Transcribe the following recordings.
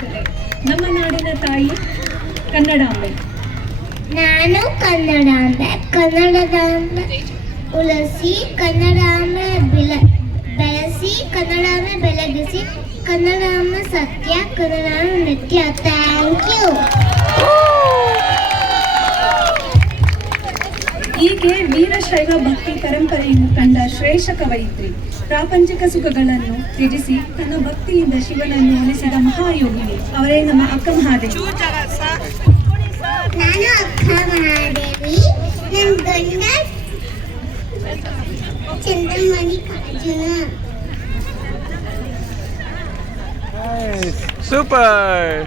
ಬೆಳೆಸುತ್ತದೆ. ನಮ್ಮ ನಾಡಿನ ತಾಯಿ ಕನ್ನಡಾಂಬೆ. ನಾನು ಕನ್ನಡಾಂಬೆ. ಕನ್ನಡದಾಂಬೆ ಉಳಿಸಿ, ಕನ್ನಡಾಂಬೆ ಬೆಳೆಸಿ, ಕನ್ನಡಾಂಬೆ ಬೆಳಗಿಸಿ, ಕನ್ನಡಾಂಬೆ ಸತ್ಯ, ಕನ್ನಡಾಂಬೆ ನೃತ್ಯ. Thank you. ಈಕೆ ವೀರಶೈವ ಭಕ್ತಿ ಪರಂಪರೆಯನ್ನು ಕಂಡ ಶ್ರೇಷ್ಠ ಕವಯಿತ್ರಿ. ಪ್ರಾಪಂಚಿಕ ಸುಖಗಳನ್ನು ತ್ಯಜಿಸಿ ತನ್ನ ಭಕ್ತಿಯಿಂದ ಶಿವನನ್ನು ಒಲಿಸಿದ ಮಹಾಯೋಗಿನಿ. ಅವರೇ ನಮ್ಮ ಅಕ್ಕ ಮಹಾದೇವಿ. ನಾನು ಅಕ್ಕ ಮಹಾದೇವಿ. ನನ್ನ ಗಂಡ ಚಂದ್ರಮಣಿ ಕಾಜುನ. ಸೂಪರ್.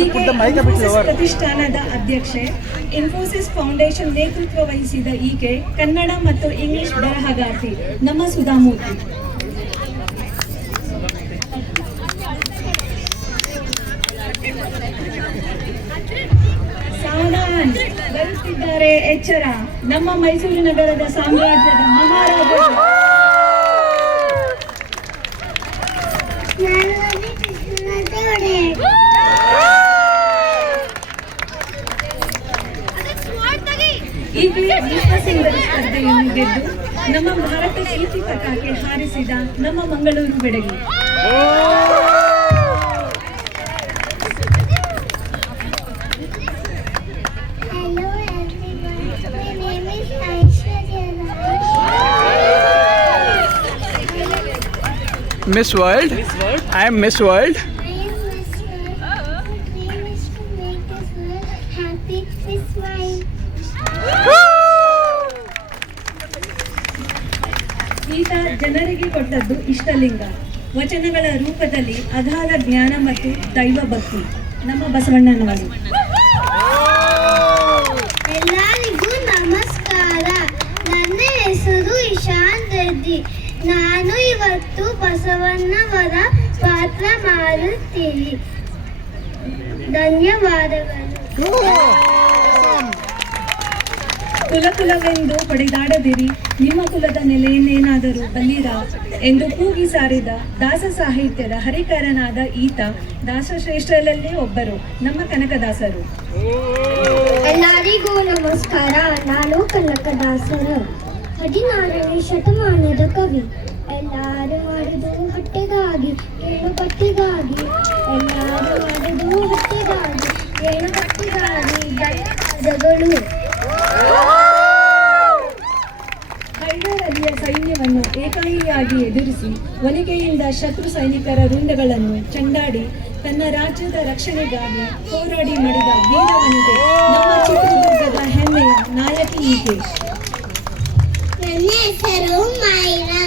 ಈಕೆ ಇನ್ಫೋಸಿಸ್ ಪ್ರತಿಷ್ಠಾನದ ಅಧ್ಯಕ್ಷೆ. ಇನ್ಫೋಸಿಸ್ ಫೌಂಡೇಶನ್ ನೇತೃತ್ವ ವಹಿಸಿದ ಈಕೆ ಕನ್ನಡ ಮತ್ತು ಇಂಗ್ಲಿಷ್ ಬರಹಗಾರ್ತಿ. ನಮ್ಮ ಸುಧಾಮೂರ್ತಿ. ಸಾವಧಾನ್, ಬರುತ್ತಿದ್ದಾರೆ ಎಚ್ಚರ. ನಮ್ಮ ಮೈಸೂರು ನಗರದ ಸಾಮ್ರಾಜ್ಯದ ಮಹಾರಾಜರು. ಈಕೆ ವಿಶ್ವಸುಂದರಿ ಸ್ಪರ್ಧೆಯನ್ನು ಗೆದ್ದು ನಮ್ಮ ಭಾರತ ಕೀರ್ತಿ ಪತಾಕೆ ಹಾರಿಸಿದ ನಮ್ಮ Mangaluru ಬೆಡಗಿ. Miss World. I am Miss World. ಈತ ಜನರಿಗೆ ಕೊಟ್ಟದ್ದು ಇಷ್ಟಲಿಂಗ. ವಚನಗಳ ರೂಪದಲ್ಲಿ ಅಗಾಧ ಜ್ಞಾನ ಮತ್ತು ದೈವ ಭಕ್ತಿ. ನಮ್ಮ ಬಸವಣ್ಣನವರು. ಎಲ್ಲರಿಗೂ ನಮಸ್ಕಾರ. ನನ್ನ ಹೆಸರು ಇಶಾಂತ್ ರೆಡ್ಡಿ. ನಾನು ಇವತ್ತು ಬಸವಣ್ಣವರ ಪಾತ್ರ ಮಾಡುತ್ತೀನಿ. ಧನ್ಯವಾದಗಳು. ಕುಲವೆಂದು ಪಡೆದಾಡದಿರಿ, ನಿಮ್ಮ ಕುಲದ ನೆಲೆಯನ್ನೇನಾದರೂ ಬಲ್ಲಿರ ಎಂದು ಕೂಗಿ ಸಾರಿದ ದಾಸ ಸಾಹಿತ್ಯದ ಹರಿಕರನಾದ ಈತ ದಾಸಶ್ರೇಷ್ಠರಲ್ಲೇ ಒಬ್ಬರು. ನಮ್ಮ ಕನಕದಾಸರು. ಎಲ್ಲರಿಗೂ ನಮಸ್ಕಾರ. ನಾನು ಕನಕದಾಸರು. 16ನೇ ಶತಮಾನದ ಕವಿ. ಎಲ್ಲರೂ ಮಾಡುದು ಹೊಟ್ಟೆಗಾಗಿ, ಏಳು ಪಟ್ಟಿಗಾಗಿ. ಎಲ್ಲರೂ ಮಾಡುದು ಹೊಟ್ಟೆಗಾಗಿ, ಏಳು ಪಟ್ಟಿಗಾಗಿ. ಧನ್ಯವಾದಗಳು. ಹೈದರ್ ಅಲಿಯ ಸೈನ್ಯವನ್ನು ಏಕಾಂಗಿಯಾಗಿ ಎದುರಿಸಿ ಒಲಿಗೆಯಿಂದ ಶತ್ರು ಸೈನಿಕರ ರುಂಡಗಳನ್ನು ಚೆಂಡಾಡಿ ತನ್ನ ರಾಜ್ಯದ ರಕ್ಷಣೆಗಾಗಿ ಹೋರಾಡಿ ಮಾಡಿದ ವೀರವನಿಗೆ ನಮ್ಮ ಚಿತ್ರದುರ್ಗದ ಹೆಮ್ಮೆಯ ನಾಯಕಿ ಈಕೆ. ನನ್ನ ಹೆಸರು ಮಾಯಿರಾ.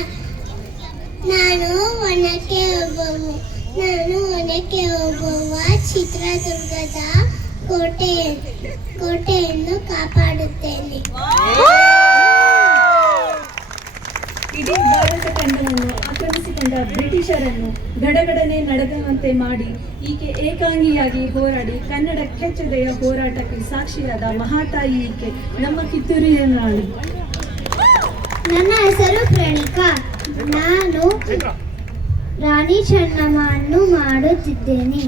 ನಾನು ಒನಕೆ ಓಬವ್ವ ಚಿತ್ರದುರ್ಗದ ಕೋಟೆಯನ್ನು ಕಾಪಾಡುತ್ತೇನೆ. ಇಡೀ ಭಾರತ ಖಂಡವನ್ನು ಆಕ್ರಮಿಸಿಕೊಂಡ ಬ್ರಿಟಿಷರನ್ನು ಗಡಗಡನೆ ನಡೆದಂತೆ ಮಾಡಿ ಈಕೆ ಏಕಾಂಗಿಯಾಗಿ ಹೋರಾಡಿ ಕನ್ನಡ ಕೆಚ್ಚೆದೆಯ ಹೋರಾಟಕ್ಕೆ ಸಾಕ್ಷಿಯಾದ ಮಹಾತಾಯಿ ಈಕೆ. ನಮ್ಮ ಕಿತ್ತೂರಿನ ನಾಡು. ನನ್ನ ಹೆಸರು ಪ್ರಣೀಕಾ. ನಾನು ರಾಣಿ ಚೆನ್ನಮ್ಮನ್ನು ಮಾಡುತ್ತಿದ್ದೇನೆ.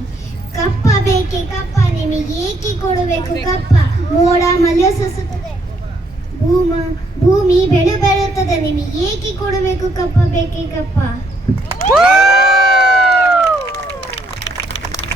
ಕಪ್ಪ ಬೇಕೆ ಕಪ್ಪ, ನಿಮಗೆ ಏಕೆ ಕೊಡಬೇಕು ಕಪ್ಪ? ಮೋಡ ಮಳೆ ಸುಸುತ್ತದೆ, ಭೂಮಿ ಬೆಳೆ ಬರುತ್ತದೆ, ನಿಮಗೆ ಏಕೆ ಕೊಡಬೇಕು ಕಪ್ಪ ಬೇಕೆ ಕಪ್ಪ?